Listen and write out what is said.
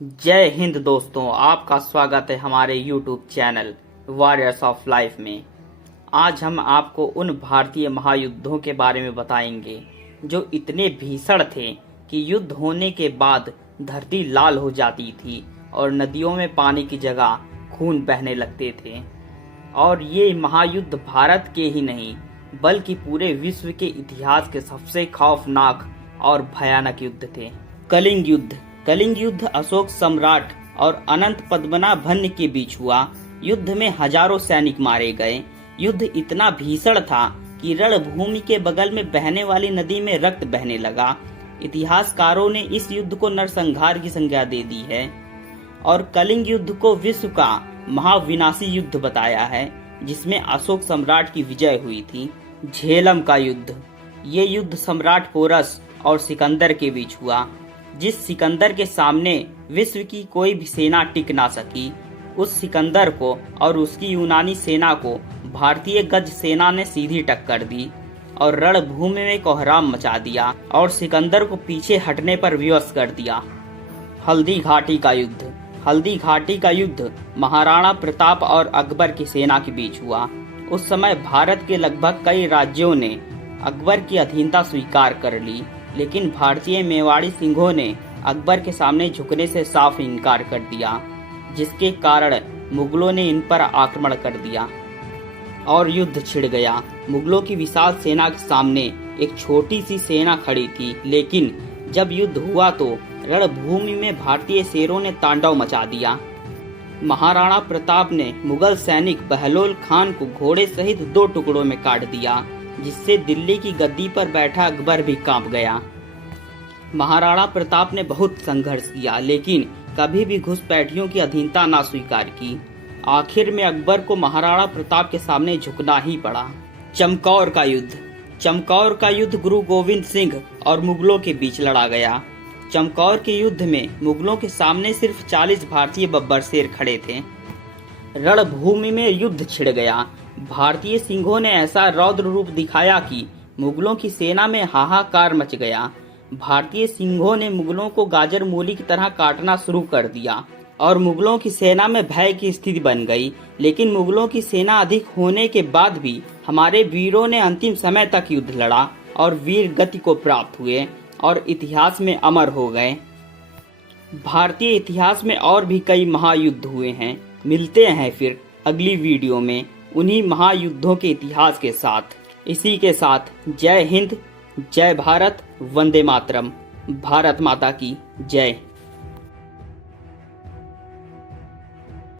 जय हिंद दोस्तों, आपका स्वागत है हमारे YouTube channel warriors of life में। आज हम आपको उन भारतीय महायुद्धों के बारे में बताएंगे जो इतने भीषण थे कि युद्ध होने के बाद धरती लाल हो जाती थी और नदियों में पानी की जगह खून बहने लगते थे। और ये महायुद्ध भारत के ही नहीं बल्कि पूरे विश्व के इतिहास के सबसे खौफनाक और भयानक युद्ध थे। कलिंग युद्ध अशोक सम्राट और अनंत पद्मनाभन के बीच हुआ। युद्ध में हजारों सैनिक मारे गए। युद्ध इतना भीषण था कि रणभूमि के बगल में बहने वाली नदी में रक्त बहने लगा। इतिहासकारों ने इस युद्ध को नरसंहार की संज्ञा दे दी है और कलिंग युद्ध को विश्व का महाविनाशी युद्ध बताया है, जिसमें अशोक सम्राट की विजय हुई थी। झेलम का युद्ध, ये युद्ध सम्राट पोरस और सिकंदर के बीच हुआ। जिस सिकंदर के सामने विश्व की कोई भी सेना टिक ना सकी, उस सिकंदर को और उसकी यूनानी सेना को भारतीय गज सेना ने सीधी टक्कर दी और रणभूमि में कोहराम मचा दिया और सिकंदर को पीछे हटने पर विवश कर दिया। हल्दी घाटी का युद्ध महाराणा प्रताप और अकबर की सेना के बीच हुआ। उस समय भारत के लगभग कई राज्यों ने अकबर की अधीनता स्वीकार कर ली, लेकिन भारतीय मेवाड़ी सिंहों ने अकबर के सामने झुकने से साफ इनकार कर दिया, जिसके कारण मुगलों ने इन पर आक्रमण कर दिया और युद्ध छिड़ गया। मुगलों की विशाल सेना के सामने एक छोटी सी सेना खड़ी थी, लेकिन जब युद्ध हुआ तो रणभूमि में भारतीय शेरों ने तांडव मचा दिया। महाराणा प्रताप ने मुगल सैनिक बहलोल खान को घोड़े सहित 2 टुकड़ों में काट दिया, जिससे दिल्ली की गद्दी पर बैठा अकबर भी कांप गया। महाराणा प्रताप ने बहुत संघर्ष किया, लेकिन कभी भी घुसपैठियों की अधीनता ना स्वीकार की। आखिर में अकबर को महाराणा प्रताप के सामने झुकना ही पड़ा। चमकौर का युद्ध गुरु गोविंद सिंह और मुगलों के बीच लड़ा गया। चमकौर के युद्ध में मुगलों के सामने सिर्फ 40 भारतीय बब्बर शेर खड़े थे। रणभूमि में युद्ध छिड़ गया। भारतीय सिंहों ने ऐसा रौद्र रूप दिखाया कि मुगलों की सेना में हाहाकार मच गया। भारतीय सिंहों ने मुगलों को गाजर मूली की तरह काटना शुरू कर दिया और मुगलों की सेना में भय की स्थिति बन गई। लेकिन मुगलों की सेना अधिक होने के बाद भी हमारे वीरों ने अंतिम समय तक युद्ध लड़ा और वीर गति को प्राप्त हुए और इतिहास में अमर हो गए। भारतीय इतिहास में और भी कई महायुद्ध हुए हैं। मिलते हैं फिर अगली वीडियो में उन्हीं महायुद्धों के इतिहास के साथ। इसी के साथ जय हिंद, जय भारत, वंदे मातरम। भारत माता की जय।